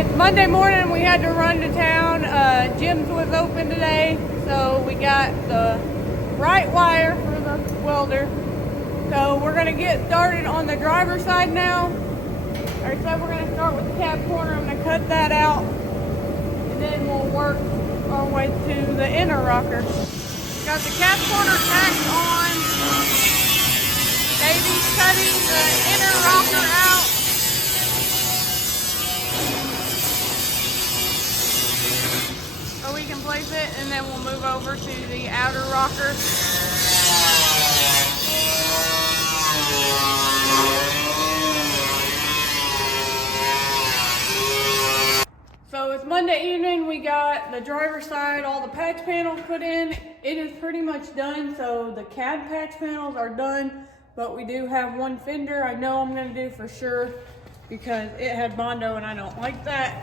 it's Monday morning. We had to run to town. Jim's was open today, so we got the right wire for the welder. So we're gonna get started on the driver's side now. Like I said, we're gonna start with the cab corner. I'm gonna cut that out, and then we'll work our way to the inner rocker. Got the cab corner tacked on. Davey's cutting the inner rocker out. So we can place it, and then we'll move over to the outer rocker. So it's Monday evening. We got the driver's side, all the patch panels put in. It is pretty much done. So the cab patch panels are done, but we do have one fender I know I'm gonna do for sure because it had Bondo and I don't like that.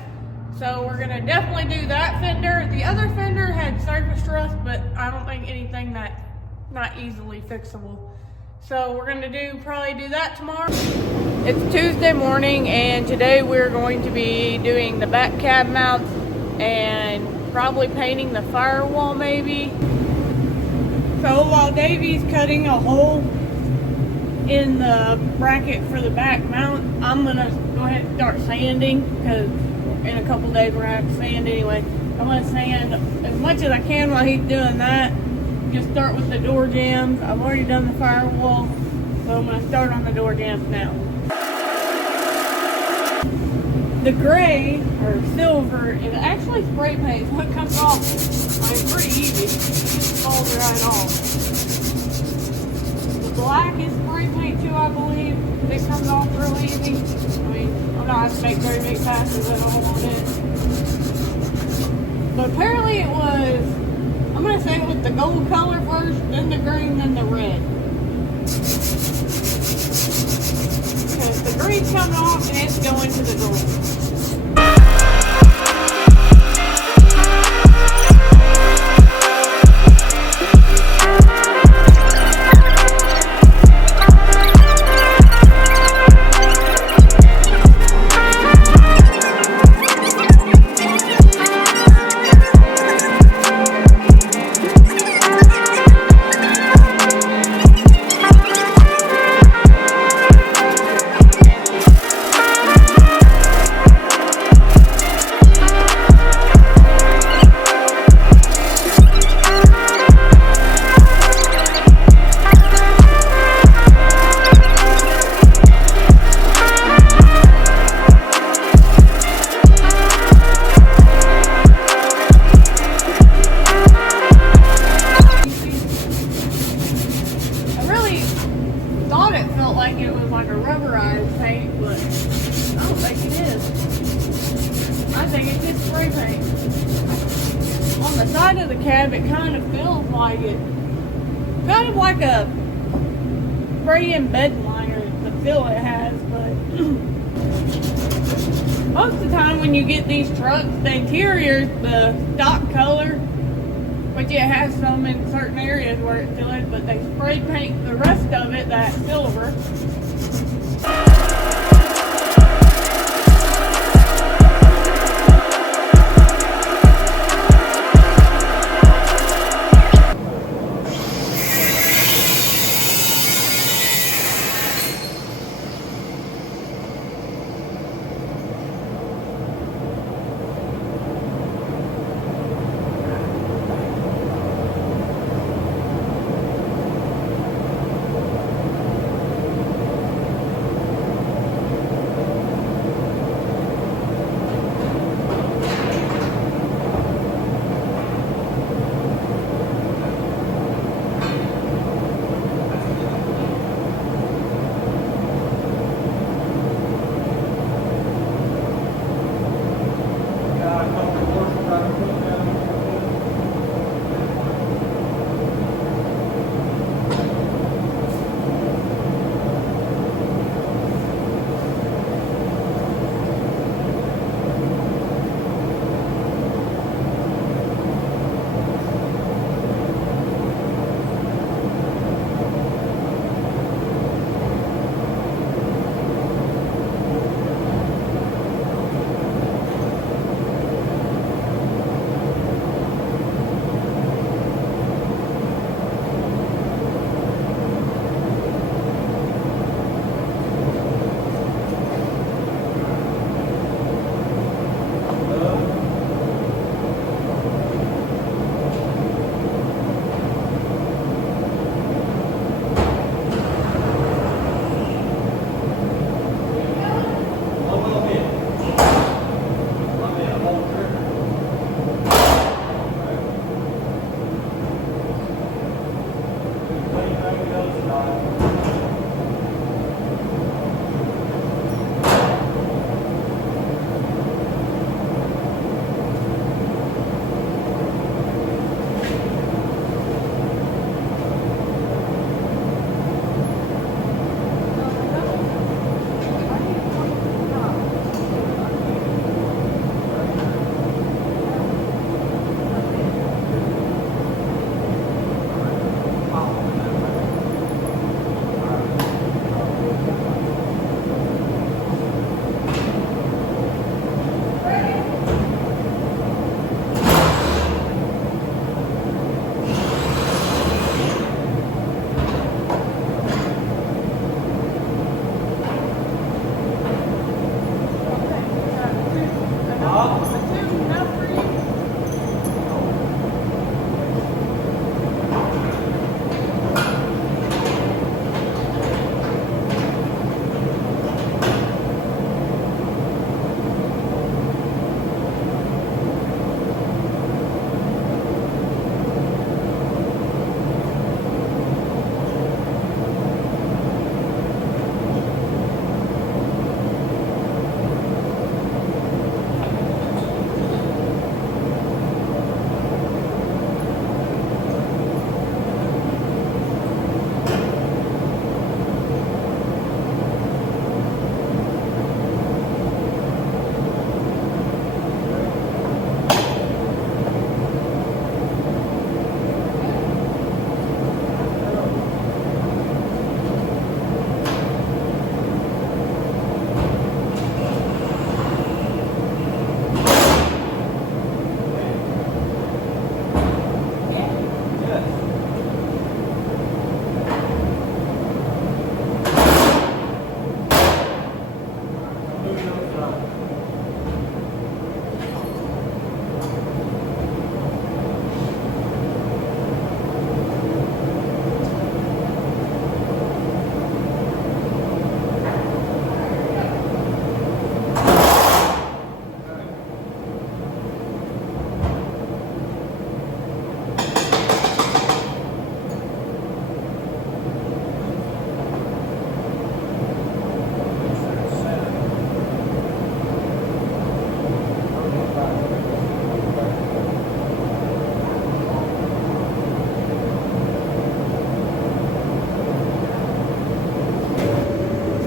So we're gonna definitely do that fender. The other fender had surface rust, but I don't think anything that's not easily fixable. So we're gonna probably do that tomorrow. It's Tuesday morning, and today we're going to be doing the back cab mounts and probably painting the firewall maybe. So while Davey's cutting a hole in the bracket for the back mount, I'm gonna go ahead and start sanding because in a couple days we're gonna have to sand anyway. I'm gonna sand as much as I can while he's doing that. Just start with the door jambs. I've already done the firewall, so I'm gonna start on the door jambs now. The gray or silver is actually spray paint, so it comes off pretty easy. It just falls right off. The black is spray paint too, I believe. It comes off real easy. I mean, I'm not having to make very big passes at all on it. But apparently it was, I'm going to say it was the gold color first, then the green, then the red. Because the green's coming off and it's going to the gold. It kind of feels like it, kind of like a spray-in bed liner, the feel it has, but most of the time when you get these trucks, the interior is the stock color, but it has some in certain areas where it still is, but they spray paint the rest of it that silver. Two, enough for you?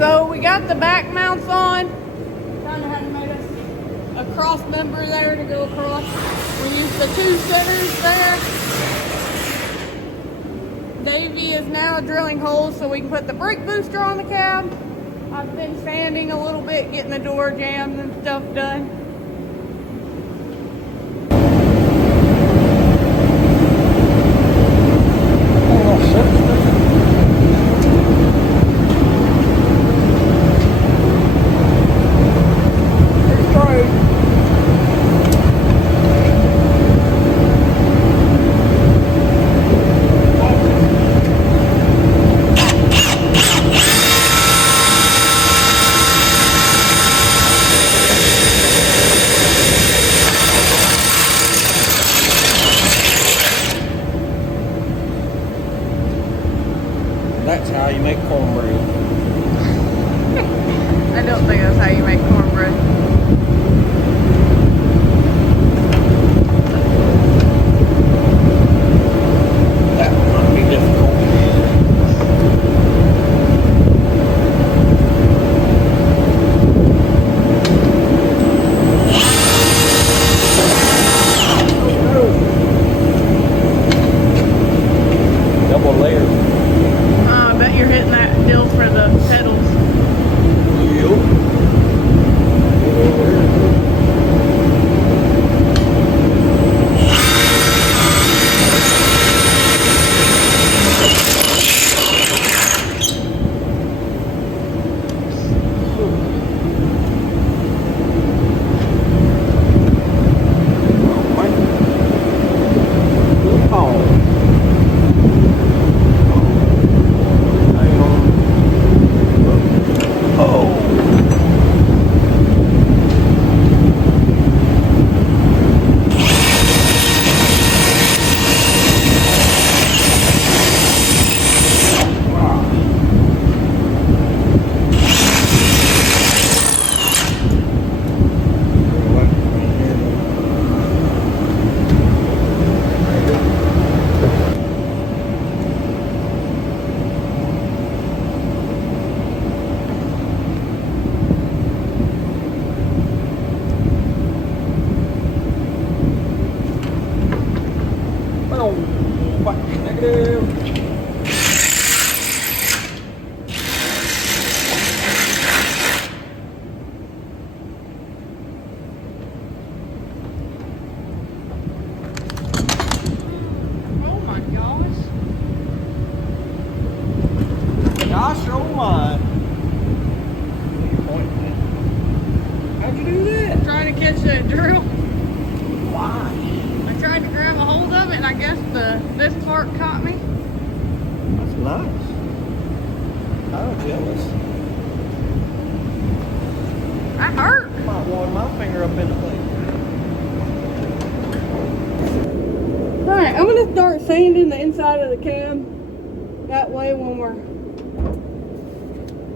So we got the back mounts on. Kind of had to make us a cross member there to go across. We used the two centers there. Davey is now drilling holes so we can put the brake booster on the cab. I've been sanding a little bit, getting the door jambs and stuff done. catch that drill. Why? I tried to grab a hold of it, and I guess this part caught me. That's nice. I'm jealous. That hurt. Might warm my finger up in the thing. Alright, I'm gonna start sanding the inside of the cab. That way when we're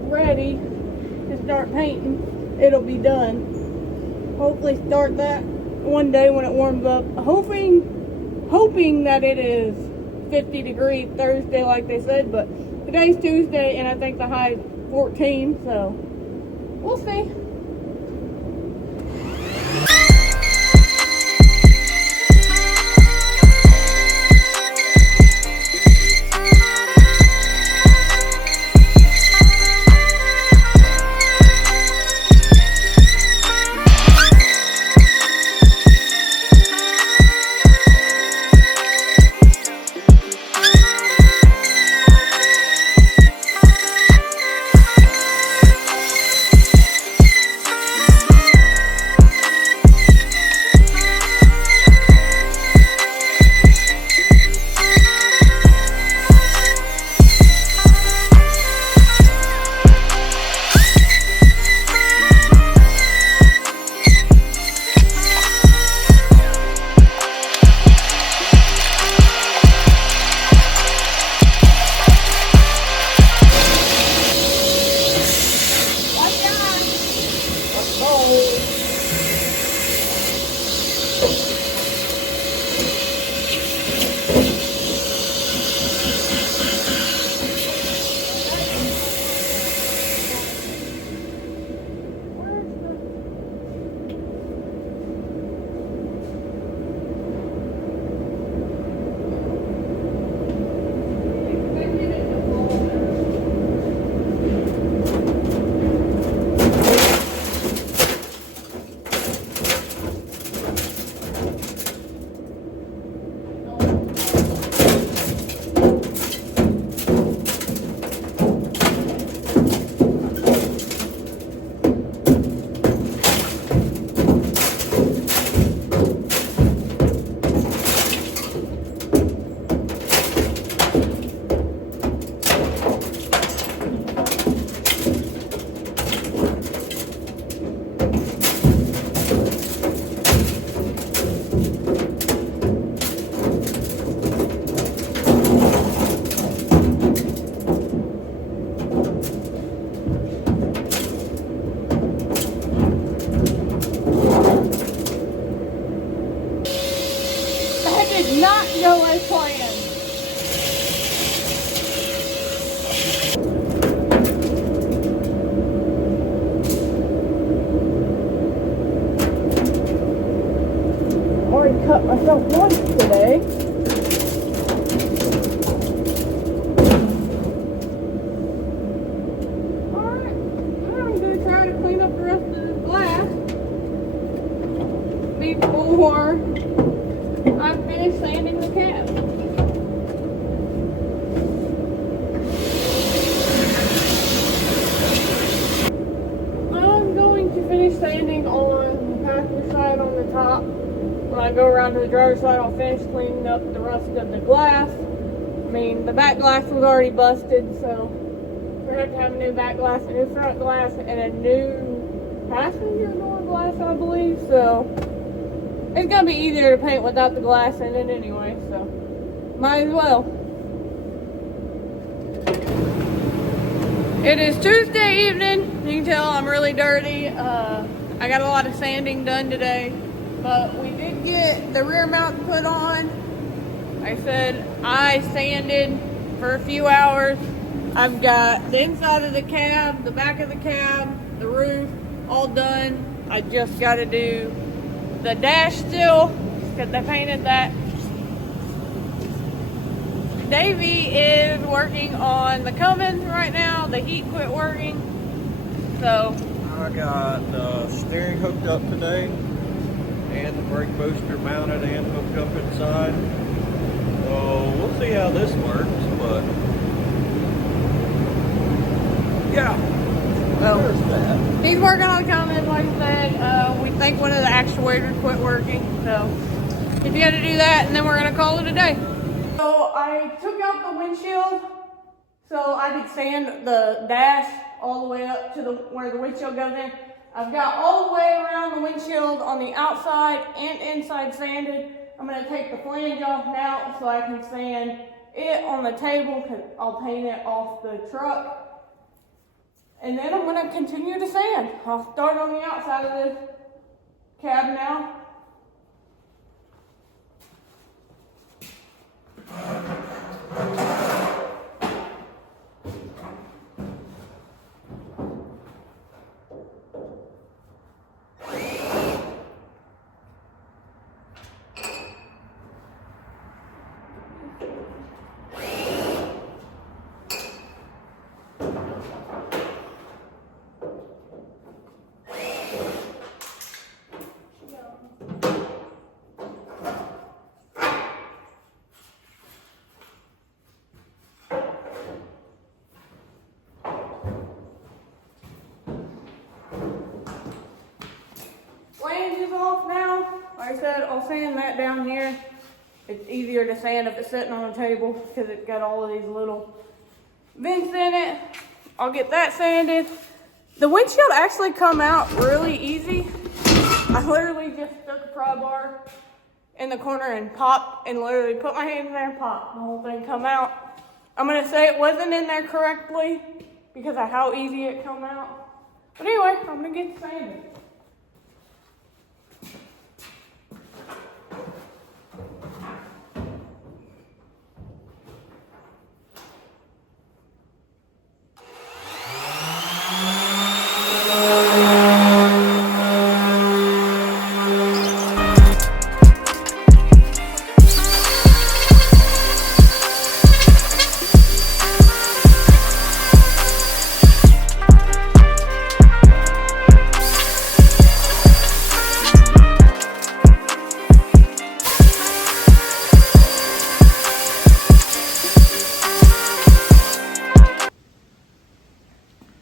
ready to start painting, it'll be done. Hopefully start that one day when it warms up. Hoping that it is 50 degrees Thursday like they said, but today's Tuesday and I think the high is 14, so we'll see. Not go as planned. Already cut myself once today. Alright, I'm gonna try to clean up the rest of this glass before I'm finished sanding the cab. I'm going to finish sanding on the passenger side on the top. When I go around to the driver's side, I'll finish cleaning up the rest of the glass. I mean, the back glass was already busted, so we're going to have a new back glass, a new front glass, and a new passenger door glass, I believe. So it's going to be easier to paint without the glass in it anyway, so might as well. It is Tuesday evening. You can tell I'm really dirty. I got a lot of sanding done today, but we did get the rear mount put on. Like I said, I sanded for a few hours. I've got the inside of the cab, the back of the cab, the roof, all done. I just got to do the dash still, because I painted that. Davey is working on the Cummins right now. The heat quit working. So I got the steering hooked up today and the brake booster mounted and hooked up inside. So we'll see how this works, but yeah, So There's that. he's working on coming, like I said. We think one of the actuators quit working, so he's gonna do that, and then we're gonna call it a day. So I took out the windshield so I could sand the dash all the way up to where the windshield goes in. I've got all the way around the windshield on the outside and inside sanded. I'm gonna take the flange off now so I can sand it on the table because I'll paint it off the truck. And then I'm gonna continue to sand. I'll start on the outside of this cab now. Flange is off now. Like I said, I'll sand that down here. It's easier to sand if it's sitting on the table because it's got all of these little vents in it. I'll get that sanded. The windshield actually come out really easy. I literally just stuck a pry bar in the corner and popped, and literally put my hands in there and popped. The whole thing come out. I'm gonna say it wasn't in there correctly because of how easy it come out. But anyway, I'm gonna get sanded.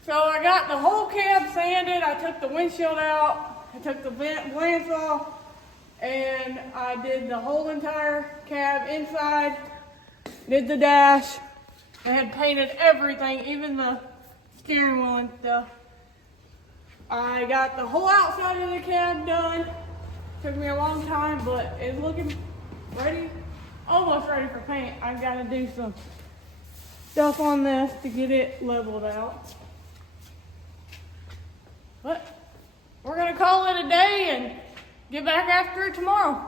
So I got the whole cab sanded. I took the windshield out. I took the vents off. And I did the whole entire cab inside. Did the dash. I had painted everything, even the steering wheel and stuff. I got the whole outside of the cab done. Took me a long time, but it's looking ready. Almost ready for paint. I gotta do some stuff on this to get it leveled out. But we're gonna call it a day and get back after it tomorrow.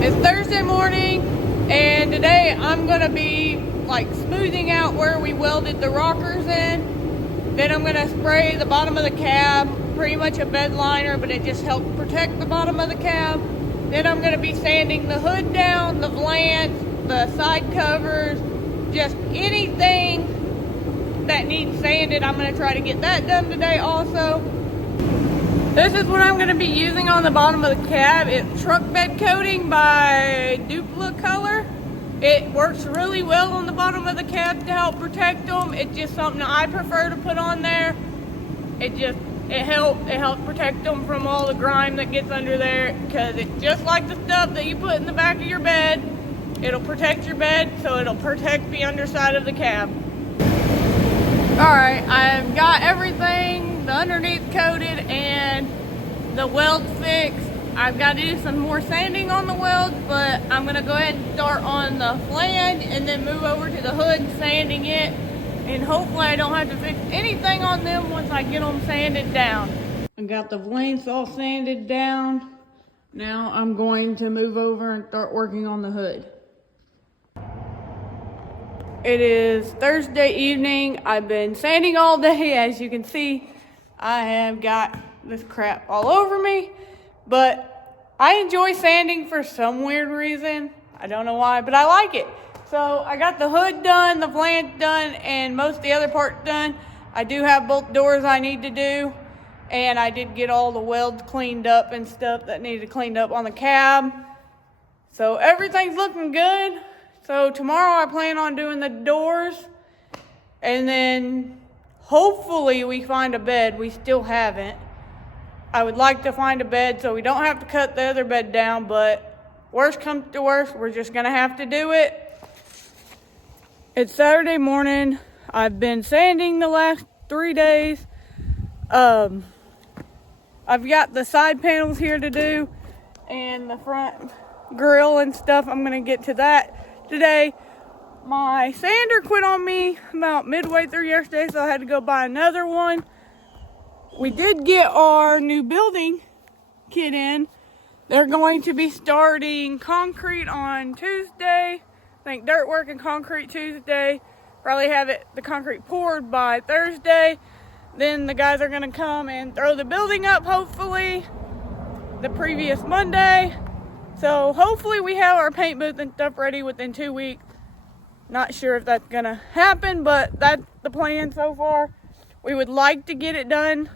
It's Thursday morning, and today I'm gonna be like smoothing out where we welded the rockers in. Then I'm gonna spray the bottom of the cab, pretty much a bed liner, but it just helps protect the bottom of the cab. Then I'm gonna be sanding the hood down, the vents, the side covers, just anything that needs sanded. I'm gonna try to get that done today also. This is what I'm gonna be using on the bottom of the cab. It's truck bed coating by Dupla Color. It works really well on the bottom of the cab to help protect them. It's just something that I prefer to put on there. It helps protect them from all the grime that gets under there, because it's just like the stuff that you put in the back of your bed. It'll protect your bed, so it'll protect the underside of the cab. Alright, I've got everything, the underneath coated and the weld fixed. I've got to do some more sanding on the welds, but I'm going to go ahead and start on the flange and then move over to the hood, sanding it. And hopefully I don't have to fix anything on them once I get them sanded down. I got the vents all sanded down. Now I'm going to move over and start working on the hood. It is Thursday evening. I've been sanding all day. As you can see, I have got this crap all over me, but I enjoy sanding for some weird reason. I don't know why, but I like it. So I got the hood done, the flange done, and most of the other parts done. I do have both doors I need to do, and I did get all the welds cleaned up and stuff that needed cleaned up on the cab. So everything's looking good. So tomorrow I plan on doing the doors, and then Hopefully we find a bed. We still haven't. I would like to find a bed so we don't have to cut the other bed down, but worst comes to worst, we're just gonna have to do it. It's Saturday morning. I've been sanding the last 3 days. I've got the side panels here to do and the front grill and stuff. I'm gonna get to that today. My sander quit on me about midway through yesterday, so I had to go buy another one. We did get our new building kit in. They're going to be starting concrete on Tuesday. I think dirt work and concrete Tuesday. Probably have the concrete poured by Thursday. Then the guys are gonna come and throw the building up, hopefully, the previous Monday. So hopefully we have our paint booth and stuff ready within 2 weeks. Not sure if that's gonna happen, but that's the plan so far. We would like to get it done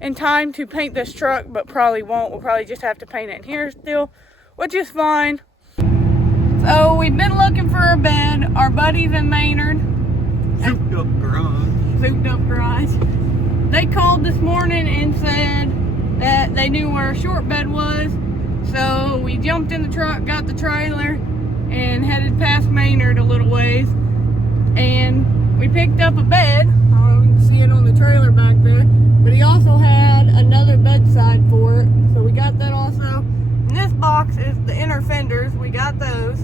in time to paint this truck, but probably won't. We'll probably just have to paint it in here still, which is fine. So we've been looking for a bed. Our buddies in Maynard. Souped up garage. They called this morning and said that they knew where a short bed was. So we jumped in the truck, got the trailer, and headed past Maynard a little ways. And we picked up a bed. I don't know if you can see it on the trailer back there. But he also had another bedside for it. So we got that also. And this box is the inner fenders. We got those.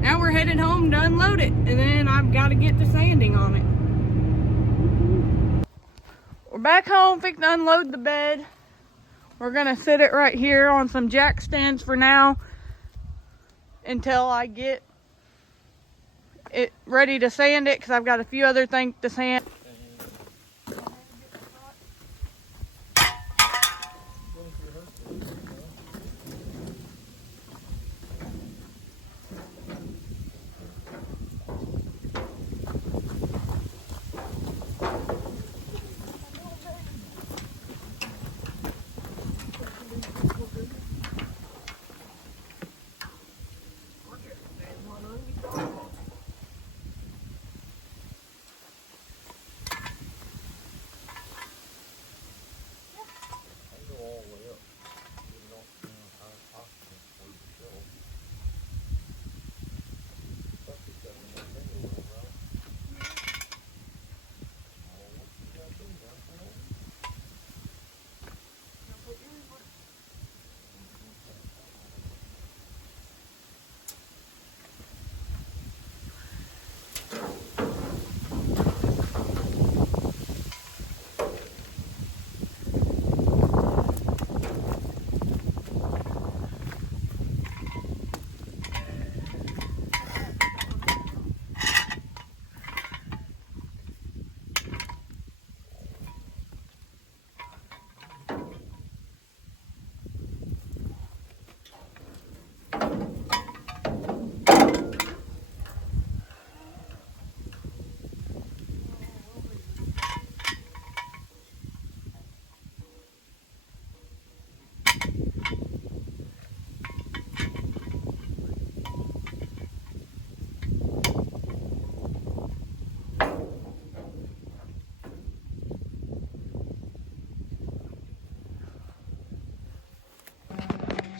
Now we're headed home to unload it. And then I've got to get to sanding on it. We're back home, fixing to unload the bed. We're going to sit it right here on some jack stands for now until I get it ready to sand it, because I've got a few other things to sand.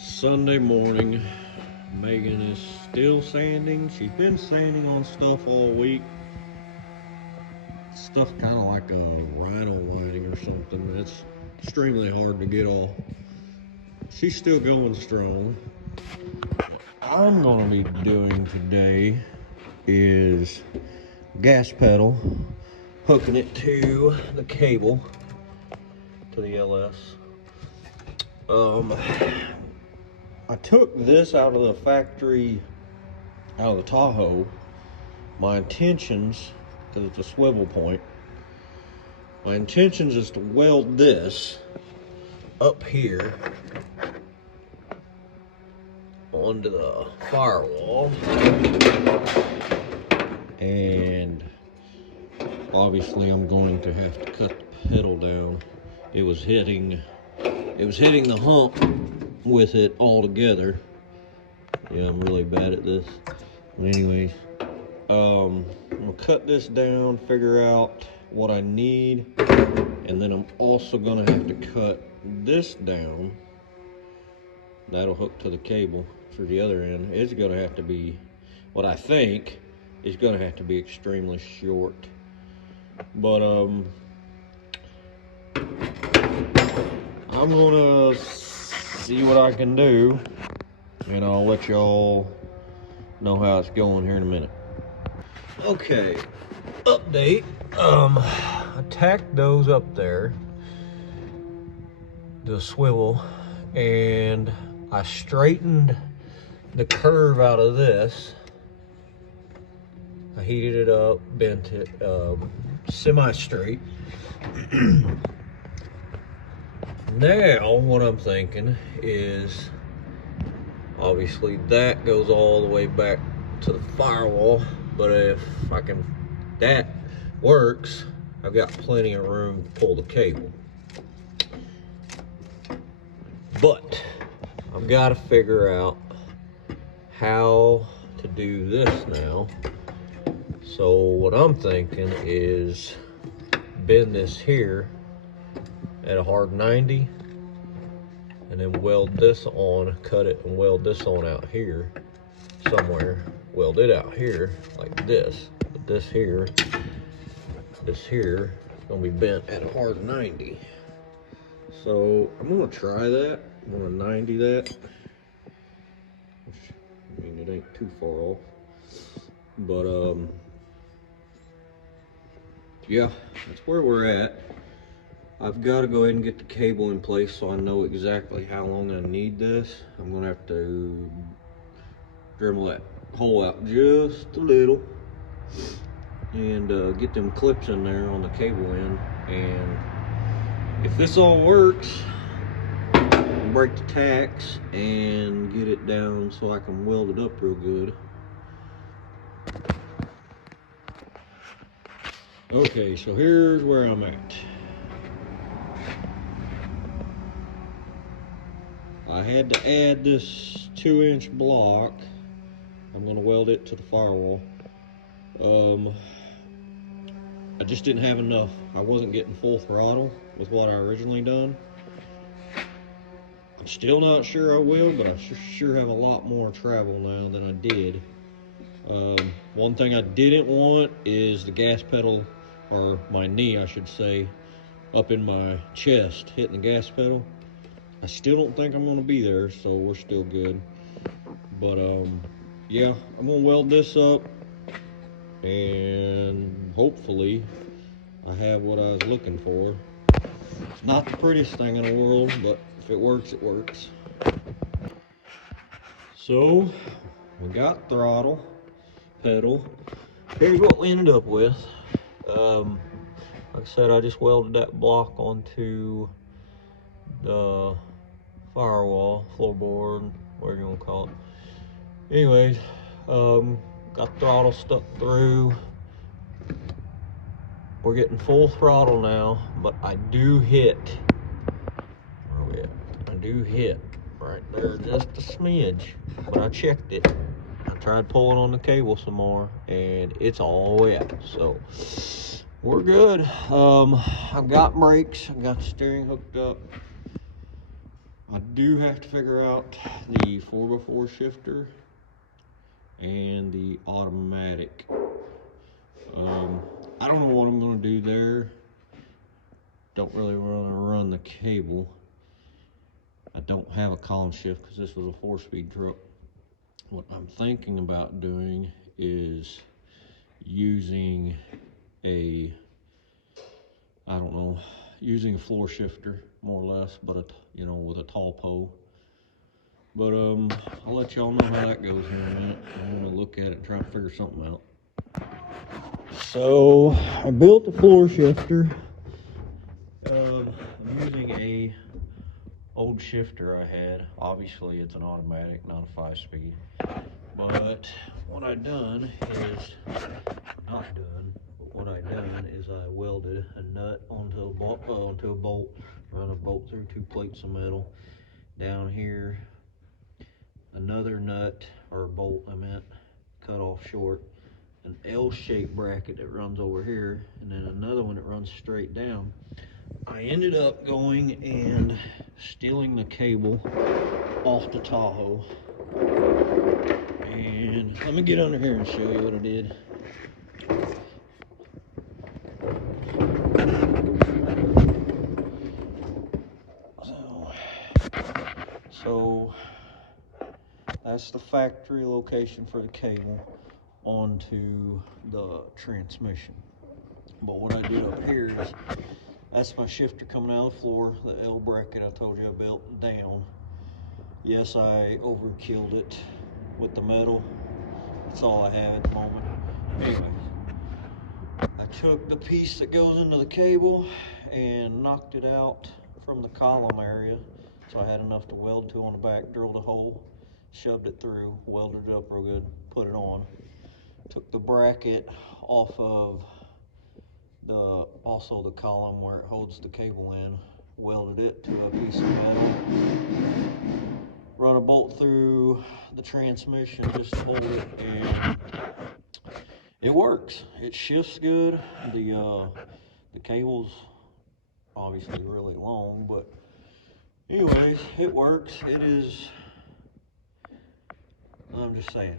Sunday morning, Megan is still sanding. She's been sanding on stuff all week. Stuff kind of like a rhino lining or something. It's extremely hard to get off. She's still going strong. What I'm gonna be doing today is gas pedal, hooking it to the cable, to the LS. I took this out of the factory, out of the Tahoe. My intentions, because it's a swivel point, my intentions is to weld this up here onto the firewall. And obviously I'm going to have to cut the pedal down. It was hitting the hump with it all together. Yeah, I'm really bad at this. But anyways, I'm gonna cut this down, figure out what I need, and then I'm also gonna have to cut this down. That'll hook to the cable for the other end. It's gonna have to be, what I think is gonna have to be extremely short. But I'm gonna see what I can do, and I'll let y'all know how it's going here in a minute. Okay, update. I tacked those up there, the swivel, and I straightened the curve out of this. I heated it up, bent it semi-straight. Now what I'm thinking is, obviously that goes all the way back to the firewall, but if that works, I've got plenty of room to pull the cable. But I've got to figure out how to do this now. So what I'm thinking is bend this here at a hard 90, and then weld this on, cut it and weld this on out here somewhere. Weld it out here like this. But this here is gonna be bent at a hard 90. So I'm gonna try that. I'm gonna 90 that. Which, I mean, it ain't too far off. But yeah, that's where we're at. I've got to go ahead and get the cable in place so I know exactly how long I need this. I'm gonna have to dremel that hole out just a little and get them clips in there on the cable end. And if this all works, I'll break the tacks and get it down so I can weld it up real good. Okay, so here's where I'm at. I had to add this 2-inch block. I'm gonna weld it to the firewall. I just didn't have enough. I wasn't getting full throttle with what I originally done. I'm still not sure I will, but I sure have a lot more travel now than I did. One thing I didn't want is the gas pedal, or my knee I should say, up in my chest hitting the gas pedal. I still don't think I'm gonna be there, so we're still good. But yeah, I'm gonna weld this up, and hopefully I have what I was looking for. It's not the prettiest thing in the world, but if it works, it works. So we got throttle, pedal. Here's what we ended up with. Like I said, I just welded that block onto the firewall, floorboard, whatever you want to call it. Anyways, got throttle stuck through. We're getting full throttle now, but I do hit, where are we at? I do hit right there just a smidge, but I checked it. I tried pulling on the cable some more, and it's all the way out, so we're good. I've got brakes, I've got the steering hooked up. I do have to figure out the 4x4 shifter and the automatic. I don't know what I'm gonna do there. Don't really want to run the cable. I don't have a column shift because this was a 4-speed truck. What I'm thinking about doing is using a, I don't know, using a floor shifter more or less, but you know, with a tall pole. But I'll let y'all know how that goes in a minute. I'm gonna look at it and try to figure something out. So I built a floor shifter. I'm using a old shifter I had. Obviously it's an automatic, not a 5-speed. But what I done is, what I done is I welded a nut onto a bolt, run a bolt through 2 plates of metal. Down here, another nut, or bolt I meant, cut off short, an L-shaped bracket that runs over here, and then another one that runs straight down. I ended up going and stealing the cable off the Tahoe. And let me get under here and show you what I did. So that's the factory location for the cable onto the transmission. But what I did up here is, that's my shifter coming out of the floor, the L bracket I told you I built down. Yes, I overkilled it with the metal. That's all I have at the moment. Anyway, I took the piece that goes into the cable and knocked it out from the column area. So I had enough to weld to on the back, drilled a hole, shoved it through, welded it up real good, put it on. Took the bracket off of also the column where it holds the cable in, welded it to a piece of metal, run a bolt through the transmission just to hold it, and it works. It shifts good. The cable's obviously really long, but anyways, it works. It is, I'm just saying,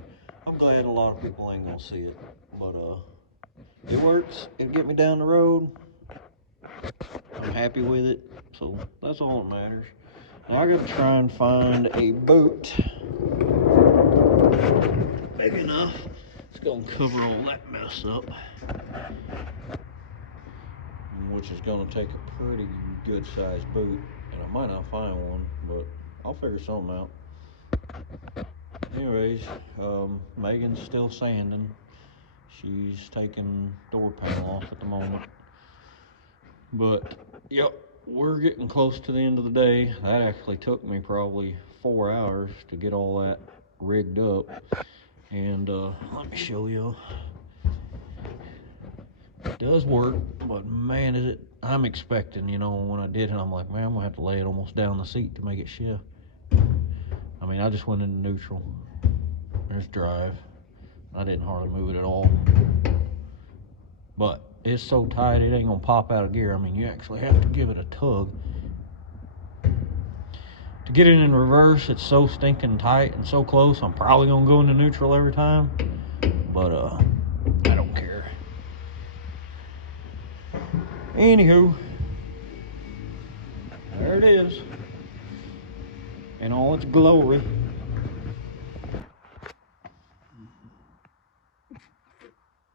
I'm glad a lot of people ain't gonna see it, but it works. It'll get me down the road. I'm happy with it, so that's all that matters. Now I gotta try and find a boot big enough. It's gonna cover all that mess up, which is gonna take a pretty good sized boot, and I might not find one, but I'll figure something out. Anyways, Megan's still sanding. She's taking door panel off at the moment. But yep, we're getting close to the end of the day. That actually took me probably 4 hours to get all that rigged up. And let me show you. It does work, but man, is it, I'm expecting, you know, when I did it, I'm like, man, I'm gonna have to lay it almost down the seat to make it shift. I mean, I just went into neutral. There's drive. I didn't hardly move it at all. But it's so tight, it ain't gonna pop out of gear. I mean, you actually have to give it a tug. To get it in reverse, it's so stinking tight and so close, I'm probably gonna go into neutral every time. But I don't care. Anywho, there it is. In all its glory.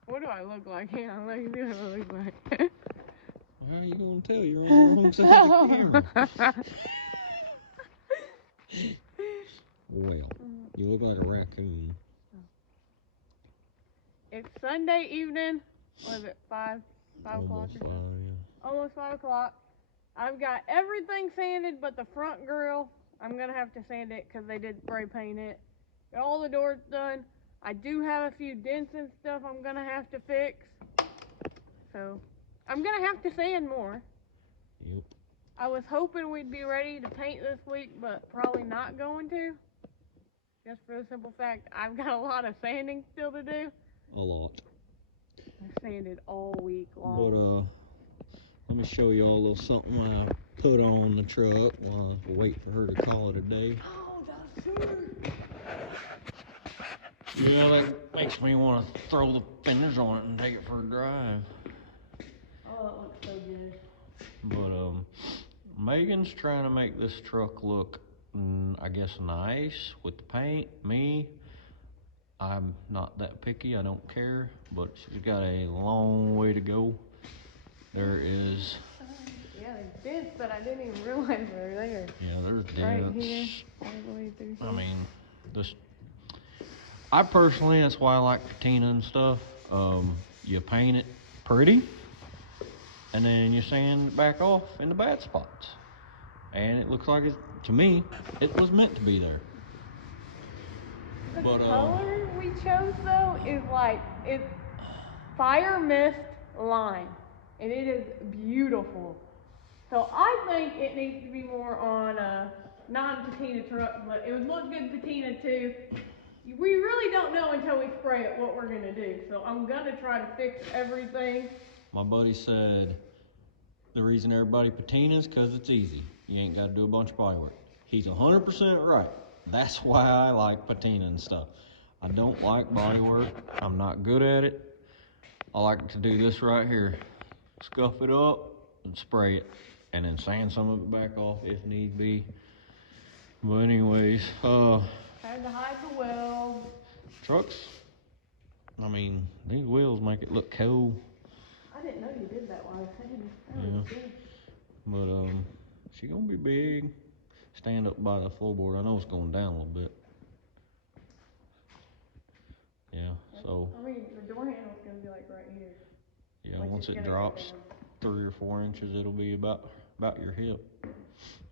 What do I look like? Hang on, let me see what I look like. How are you gonna tell? You're on the wrong side of the camera. Well, you look like a raccoon. It's Sunday evening. What is it, 5 o'clock or so? Almost 5 o'clock. I've got everything sanded but the front grill. I'm going to have to sand it because they did spray paint it. Got all the doors done. I do have a few dents and stuff I'm going to have to fix. So, I'm going to have to sand more. Yep. I was hoping we'd be ready to paint this week, but probably not going to. Just for the simple fact, I've got a lot of sanding still to do. A lot. I sanded all week long. But let me show you all a little something I put on the truck while I wait for her to call it a day. Oh, that's super. Yeah, that makes me want to throw the fenders on it and take it for a drive. Oh, it looks so good. But Megan's trying to make this truck look, I guess, nice with the paint. Me, I'm not that picky. I don't care. But she's got a long way to go. There is. Yeah, there's dents, but I didn't even realize they were there. Yeah, there's dents. Right here, all the way through here. I mean, this. I personally, that's why I like patina and stuff. You paint it pretty, and then you sand it back off in the bad spots. And it looks like, to me, it was meant to be there. The But, color we chose, though, is like, it's fire mist lime. And it is beautiful. So I think it needs to be more on a non-patina truck, but it would look good patina too. we really don't know until we spray it what we're gonna do. So I'm gonna try to fix everything. My buddy said the reason everybody patina is because it's easy. You ain't got to do a bunch of body work. He's 100% right. That's why I like patina and stuff. I don't like body work. I'm not good at it. I like to do this right here. Scuff it up and spray it, and then sand some of it back off if need be. But anyways, Had to hide the wheel. trucks, I mean, these wheels make it look cool. I didn't know you did that while I was saying. Yeah. But she gonna be big. Stand up by the floorboard. I know it's going down a little bit. Yeah, so. I mean, the door handle's gonna be like right here. Yeah, Like once it's it gonna drops go 3 or 4 inches, it'll be about your hip.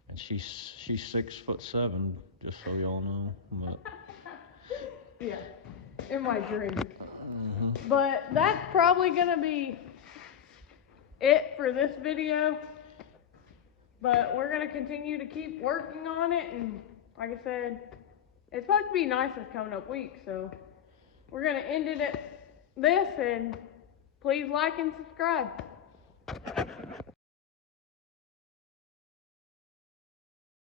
And she's 6'7", just so y'all know. But yeah, in my dream. But that's probably gonna be it for this video. But we're gonna continue to keep working on it, and like I said, it's supposed to be nice this coming up week, so we're gonna end it at this, and please like and subscribe.